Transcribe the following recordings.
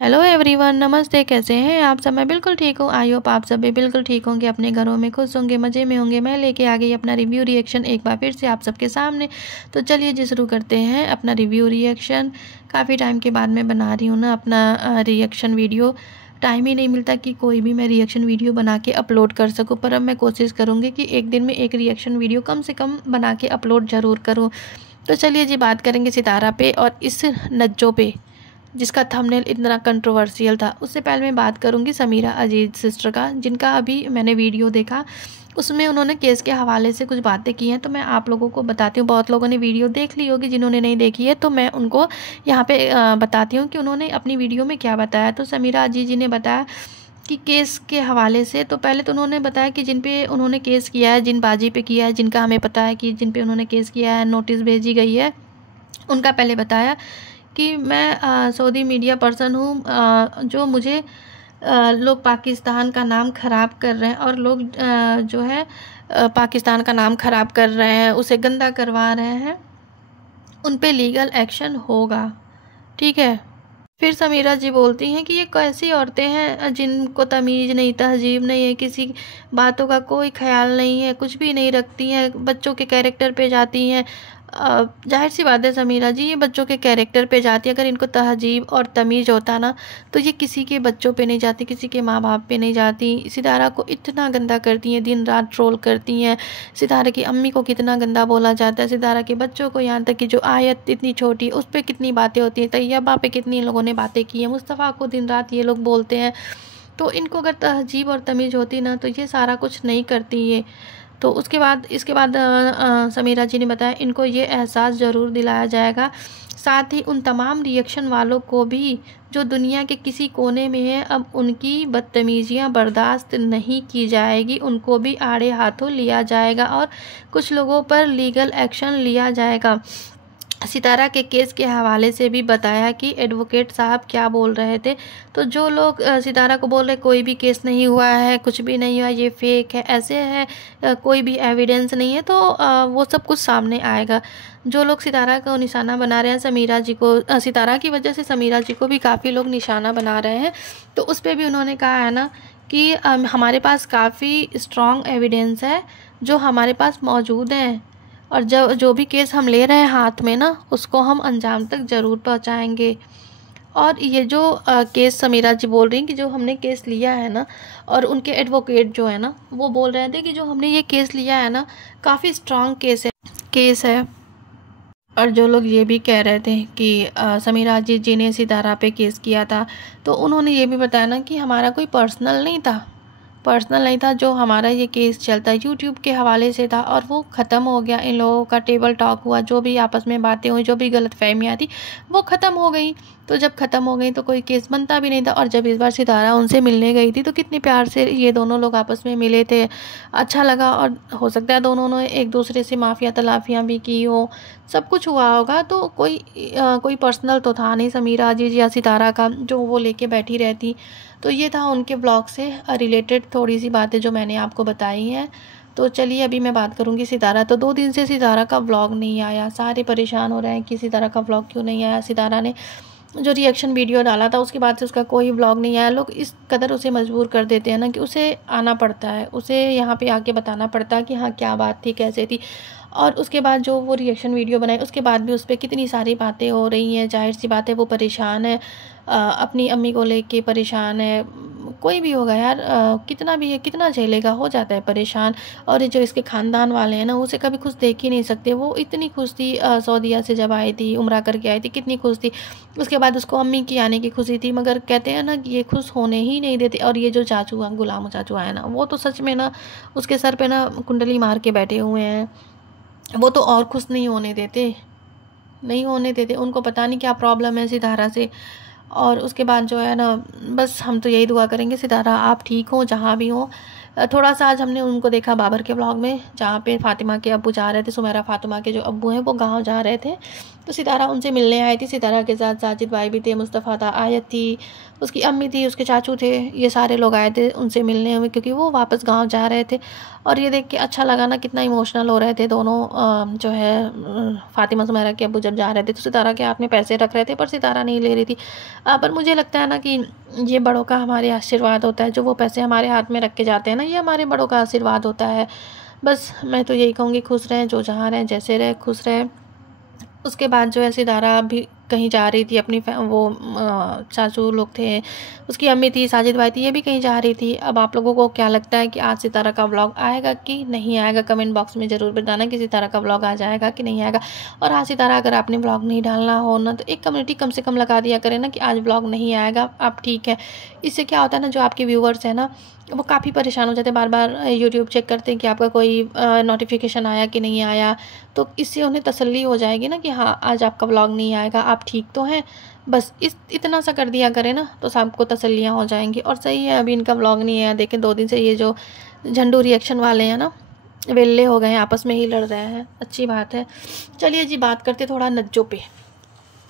Hello everyone, नमस्ते। कैसे हैं आप सब? मैं बिल्कुल ठीक हूँ। आई होप आप सब भी बिल्कुल ठीक होंगे, अपने घरों में खुश होंगे, मज़े में होंगे। मैं लेके आ गई अपना रिव्यू रिएक्शन एक बार फिर से आप सबके सामने। तो चलिए जी शुरू करते हैं अपना रिव्यू रिएक्शन। काफ़ी टाइम के बाद मैं बना रही हूँ ना अपना रिएक्शन वीडियो। टाइम ही नहीं मिलता कि कोई भी मैं रिएक्शन वीडियो बना के अपलोड कर सकूँ, पर अब मैं कोशिश करूँगी कि एक दिन में एक रिएक्शन वीडियो कम से कम बना के अपलोड ज़रूर करूँ। तो चलिए जी बात करेंगे सितारा पे और इस नज्जो पे, जिसका थंबनेल इतना कंट्रोवर्शियल था। उससे पहले मैं बात करूंगी समीरा अजीज सिस्टर का, जिनका अभी मैंने वीडियो देखा। उसमें उन्होंने केस के हवाले से कुछ बातें की हैं, तो मैं आप लोगों को बताती हूँ। बहुत लोगों ने वीडियो देख ली होगी, जिन्होंने नहीं देखी है तो मैं उनको यहाँ पे बताती हूँ कि उन्होंने अपनी वीडियो में क्या बताया। तो समीरा अजीज जी ने बताया कि केस के हवाले से तो पहले तो उन्होंने बताया कि जिन पे उन्होंने केस किया है, जिन बाजी पे किया है, जिनका हमें पता है कि जिन पे उन्होंने केस किया है, नोटिस भेजी गई है, उनका पहले बताया कि मैं सऊदी मीडिया पर्सन हूँ। जो मुझे लोग पाकिस्तान का नाम ख़राब कर रहे हैं और लोग जो है पाकिस्तान का नाम ख़राब कर रहे हैं, उसे गंदा करवा रहे हैं, उन पे लीगल एक्शन होगा। ठीक है। फिर समीरा जी बोलती हैं कि ये कैसी औरतें हैं जिनको तमीज़ नहीं, तहजीब नहीं है, किसी बातों का कोई ख्याल नहीं है, कुछ भी नहीं रखती हैं, बच्चों के कैरेक्टर पे जाती हैं। जाहिर सी बात है समीरा जी, ये बच्चों के कैरेक्टर पे जाती है। अगर इनको तहजीब और तमीज़ होता ना तो ये किसी के बच्चों पे नहीं जाती, किसी के माँ बाप पे नहीं जाती। सितारा को इतना गंदा करती हैं, दिन रात ट्रोल करती हैं। सितारा की अम्मी को कितना गंदा बोला जाता है, सितारा के बच्चों को, यहाँ तक कि जो आयत इतनी छोटी उस पर कितनी बातें होती हैं, तैयबा पे कितनी लोगों ने बातें की हैं, मुस्तफ़ा को दिन रात ये लोग बोलते हैं। तो इनको अगर तहजीब और तमीज़ होती ना तो ये सारा कुछ नहीं करती ये। तो उसके बाद इसके बाद समीरा जी ने बताया इनको ये एहसास ज़रूर दिलाया जाएगा, साथ ही उन तमाम रिएक्शन वालों को भी जो दुनिया के किसी कोने में है, अब उनकी बदतमीज़ियाँ बर्दाश्त नहीं की जाएगी, उनको भी आड़े हाथों लिया जाएगा और कुछ लोगों पर लीगल एक्शन लिया जाएगा। सितारा के केस के हवाले से भी बताया कि एडवोकेट साहब क्या बोल रहे थे। तो जो लोग सितारा को बोल रहे कोई भी केस नहीं हुआ है, कुछ भी नहीं हुआ, ये फेक है, ऐसे है, कोई भी एविडेंस नहीं है, तो वो सब कुछ सामने आएगा। जो लोग सितारा को निशाना बना रहे हैं, समीरा जी को, सितारा की वजह से समीरा जी को भी काफ़ी लोग निशाना बना रहे हैं, तो उस पर भी उन्होंने कहा है ना कि हमारे पास काफ़ी स्ट्रॉन्ग एविडेंस है जो हमारे पास मौजूद हैं, और जो भी केस हम ले रहे हैं हाथ में ना, उसको हम अंजाम तक ज़रूर पहुंचाएंगे। और ये जो केस समीरा जी बोल रही हैं कि जो हमने केस लिया है ना, और उनके एडवोकेट जो है ना वो बोल रहे थे कि जो हमने ये केस लिया है ना काफ़ी स्ट्रॉन्ग केस है। और जो लोग ये भी कह रहे थे कि समीरा जी ने सितारा पे केस किया था, तो उन्होंने ये भी बताया ना कि हमारा कोई पर्सनल नहीं था। जो हमारा ये केस चलता यूट्यूब के हवाले से था और वो ख़त्म हो गया। इन लोगों का टेबल टॉक हुआ, जो भी आपस में बातें हुई, जो भी गलतफहमियाँ थी वो ख़त्म हो गई। तो जब ख़त्म हो गई तो कोई केस बनता भी नहीं था। और जब इस बार सितारा उनसे मिलने गई थी तो कितनी प्यार से ये दोनों लोग आपस में मिले थे, अच्छा लगा। और हो सकता है दोनों ने एक दूसरे से माफ़िया तलाफ़ियाँ भी की हो, सब कुछ हुआ होगा। तो कोई पर्सनल तो था नहीं समीरा अजीज या सितारा का जो वो लेके बैठी रहती। तो ये था उनके ब्लॉग से रिलेटेड थोड़ी सी बातें जो मैंने आपको बताई हैं। तो चलिए अभी मैं बात करूंगी सितारा। तो 2 दिन से सितारा का व्लॉग नहीं आया, सारे परेशान हो रहे हैं कि सितारा का व्लॉग क्यों नहीं आया। सितारा ने जो रिएक्शन वीडियो डाला था उसके बाद से उसका कोई व्लॉग नहीं आया। लोग इस कदर उसे मजबूर कर देते हैं ना कि उसे आना पड़ता है, उसे यहाँ पे आके बताना पड़ता है कि हाँ क्या बात थी, कैसे थी। और उसके बाद जो वो रिएक्शन वीडियो बनाई उसके बाद भी उस पर कितनी सारी बातें हो रही हैं। जाहिर सी बात है वो परेशान है, अपनी अम्मी को लेके परेशान है। कोई भी होगा यार, कितना भी है, कितना झेलेगा, हो जाता है परेशान। और ये जो इसके ख़ानदान वाले हैं ना उसे कभी खुश देख ही नहीं सकते। वो इतनी खुश थी सऊदीया से जब आई थी, उम्रा करके आई थी, कितनी खुश थी। उसके बाद उसको अम्मी की आने की खुशी थी, मगर कहते हैं ना कि ये खुश होने ही नहीं देते। और ये जो चाचू गुलाम चाचू आया ना, वो तो सच में ना उसके सर पे ना कुंडली मार के बैठे हुए हैं। वो तो और खुश नहीं होने देते। उनको पता नहीं क्या प्रॉब्लम है सितारा से। और उसके बाद जो है ना, बस हम तो यही दुआ करेंगे सितारा आप ठीक हो जहाँ भी हो। थोड़ा सा आज हमने उनको देखा बाबर के व्लॉग में, जहाँ पे फातिमा के अब्बू जा रहे थे, सुमेरा फातिमा के जो अब्बू हैं वो गांव जा रहे थे, तो सितारा उनसे मिलने आई थी। सितारा के साथ साजिद भाई भी थे, मुस्तफ़ा था, आयत थी, उसकी अम्मी थी, उसके चाचू थे, ये सारे लोग आए थे उनसे मिलने में, क्योंकि वो वापस गांव जा रहे थे। और ये देख के अच्छा लगा ना, कितना इमोशनल हो रहे थे दोनों जो है फातिमा सुमेरा के अब्बू जब जा रहे थे, तो सितारा के हाथ में पैसे रख रहे थे पर सितारा नहीं ले रही थी। पर मुझे लगता है ना कि ये बड़ों का हमारे आशीर्वाद होता है, जो वो पैसे हमारे हाथ में रख के जाते हैं ना, ये हमारे बड़ों का आशीर्वाद होता है। बस मैं तो यही कहूँगी, खुश रहें, जो जहाँ रहें, जैसे रहे, खुश रहें। उसके बाद जो है सितारा भी कहीं जा रही थी, अपनी वो चाचू लोग थे, उसकी अम्मी थी, साजिद भाई थी, ये भी कहीं जा रही थी। अब आप लोगों को क्या लगता है कि आज सितारा का व्लॉग आएगा कि नहीं आएगा? कमेंट बॉक्स में ज़रूर बताना कि सितारा का व्लॉग आ जाएगा कि नहीं आएगा। और हाँ सितारा, अगर आपने व्लॉग नहीं डालना हो ना, तो एक कम्युनिटी कम से कम लगा दिया करें ना कि आज व्लॉग नहीं आएगा, आप ठीक है। इससे क्या होता है ना, जो आपके व्यूवर्स हैं ना, वो काफ़ी परेशान हो जाते हैं, बार बार यूट्यूब चेक करते हैं कि आपका कोई नोटिफिकेशन आया कि नहीं आया, तो इससे उन्हें तसल्ली हो जाएगी ना कि हाँ आज आपका व्लॉग नहीं आएगा, आप ठीक तो हैं। बस इतना सा कर दिया करें ना, तो सबको तसल्लियाँ हो जाएंगी। और सही है, अभी इनका व्लॉग नहीं है, देखें 2 दिन से ये जो झंडू रिएक्शन वाले हैं ना, वेल्ले हो गए हैं, आपस में ही लड़ रहे हैं, अच्छी बात है। चलिए जी, बात करते थोड़ा नज्जो पे।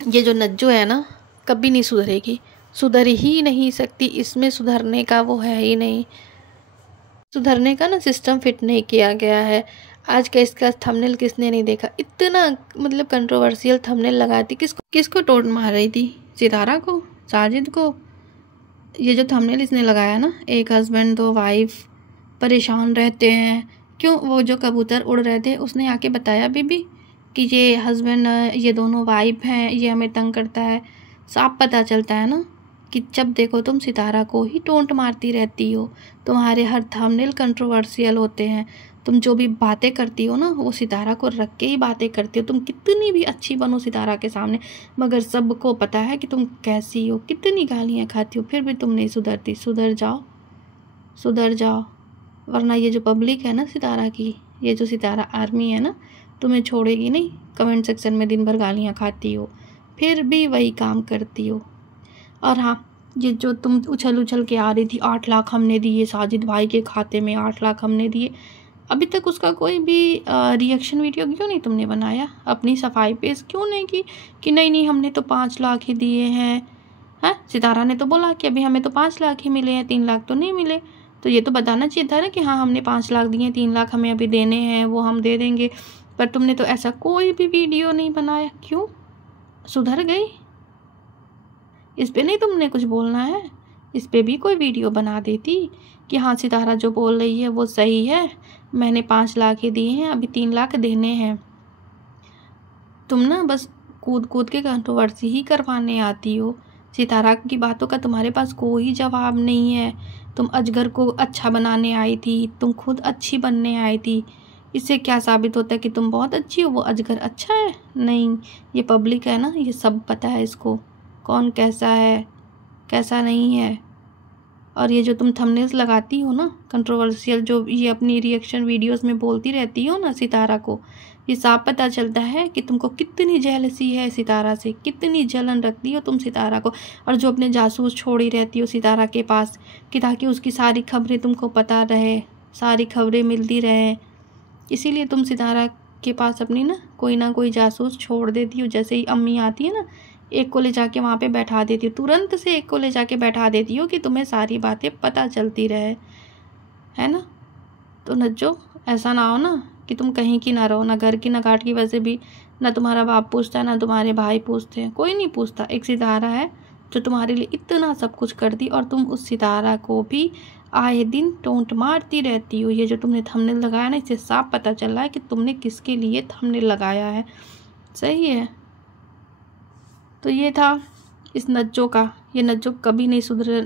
ये जो नज्जो है ना, कभी नहीं सुधरेगी, सुधर ही नहीं सकती, इसमें सुधरने का वो है ही नहीं, सुधरने का ना सिस्टम फिट नहीं किया गया है। आज का इसका थंबनेल किसने नहीं देखा, इतना मतलब कंट्रोवर्शियल थंबनेल लगाती, किसको टोट मार रही थी? सितारा को, साजिद को। ये जो थंबनेल इसने लगाया ना, एक हस्बैंड 2 वाइफ परेशान रहते हैं, क्यों? वो जो कबूतर उड़ रहे थे, उसने आके बताया बीबी कि ये हस्बैंड, ये दोनों वाइफ हैं, ये हमें तंग करता है। साफ पता चलता है ना कि जब देखो तुम सितारा को ही टोंट मारती रहती हो, तुम्हारे हर थंबनेल कंट्रोवर्शियल होते हैं, तुम जो भी बातें करती हो ना, वो सितारा को रख के ही बातें करती हो। तुम कितनी भी अच्छी बनो सितारा के सामने, मगर सबको पता है कि तुम कैसी हो, कितनी गालियाँ खाती हो, फिर भी तुम नहीं सुधरती। सुधर जाओ, सुधर जाओ, वरना ये जो पब्लिक है ना सितारा की, ये जो सितारा आर्मी है ना, तुम्हें छोड़ेगी नहीं। कमेंट सेक्शन में दिन भर गालियाँ खाती हो, फिर भी वही काम करती हो। और हाँ, ये जो तुम उछल के आ रही थी, 8 लाख हमने दिए साजिद भाई के खाते में, 8 लाख हमने दिए, अभी तक उसका कोई भी रिएक्शन वीडियो क्यों नहीं तुमने बनाया? अपनी सफाई पेश क्यों नहीं की कि नहीं हमने तो 5 लाख ही दिए हैं? हाँ, सितारा ने तो बोला कि अभी हमें तो 5 लाख ही मिले हैं, 3 लाख तो नहीं मिले। तो ये तो बताना चाहिए था ना कि हाँ हमने 5 लाख दिए, 3 लाख हमें अभी देने हैं, वो हम दे देंगे। पर तुमने तो ऐसा कोई भी वीडियो नहीं बनाया, क्यों? सुधर गई? इस पे नहीं तुमने कुछ बोलना है, इस पे भी कोई वीडियो बना देती कि हाँ सितारा जो बोल रही है वो सही है, मैंने 5 लाख ही दिए हैं, अभी 3 लाख देने हैं। तुम ना बस कूद के कंट्रोवर्सी ही करवाने आती हो। सितारा की बातों का तुम्हारे पास कोई जवाब नहीं है। तुम अजगर को अच्छा बनाने आई थी, तुम खुद अच्छी बनने आई थी। इससे क्या साबित होता है कि तुम बहुत अच्छी हो, वो अजगर अच्छा है? नहीं, ये पब्लिक है ना, ये सब पता है इसको, कौन कैसा है कैसा नहीं है। और ये जो तुम थंबनेल्स लगाती हो ना कंट्रोवर्शियल, जो ये अपनी रिएक्शन वीडियोस में बोलती रहती हो ना सितारा को, ये साफ पता चलता है कि तुमको कितनी जेलसी है सितारा से, कितनी जलन रखती हो तुम सितारा को। और जो अपने जासूस छोड़ी रहती हो सितारा के पास कि ताकि उसकी सारी खबरें तुमको पता रहे, सारी खबरें मिलती रहे, इसीलिए तुम सितारा के पास अपनी ना कोई जासूस छोड़ देती हो। जैसे ही अम्मी आती है ना, एक को ले जाके वहाँ पे बैठा देती हो, तुरंत से एक को ले जाके बैठा देती हो कि तुम्हें सारी बातें पता चलती रहे, है ना। तो नज्जो, ऐसा ना हो ना कि तुम कहीं की ना रहो, ना घर की ना घाट की। वैसे भी ना तुम्हारा बाप पूछता है, ना तुम्हारे भाई पूछते हैं, कोई नहीं पूछता। एक सितारा है जो तुम्हारे लिए इतना सब कुछ करती, और तुम उस सितारा को भी आए दिन टोंट मारती रहती हो। ये जो तुमने थंबनेल लगाया ना, इससे साफ पता चल रहा है कि तुमने किसके लिए थंबनेल लगाया है। सही है। तो ये था इस नज्जो का, ये नज्जो कभी नहीं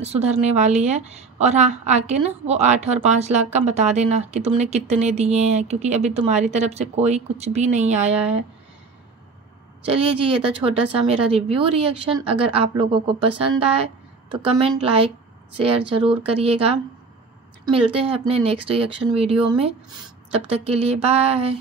सुधरने वाली है। और हाँ, आके ना वो 8 और 5 लाख का बता देना कि तुमने कितने दिए हैं, क्योंकि अभी तुम्हारी तरफ से कोई कुछ भी नहीं आया है। चलिए जी, ये था छोटा सा मेरा रिव्यू रिएक्शन। अगर आप लोगों को पसंद आए तो कमेंट, लाइक, शेयर ज़रूर करिएगा। मिलते हैं अपने नेक्स्ट रिएक्शन वीडियो में, तब तक के लिए बाय।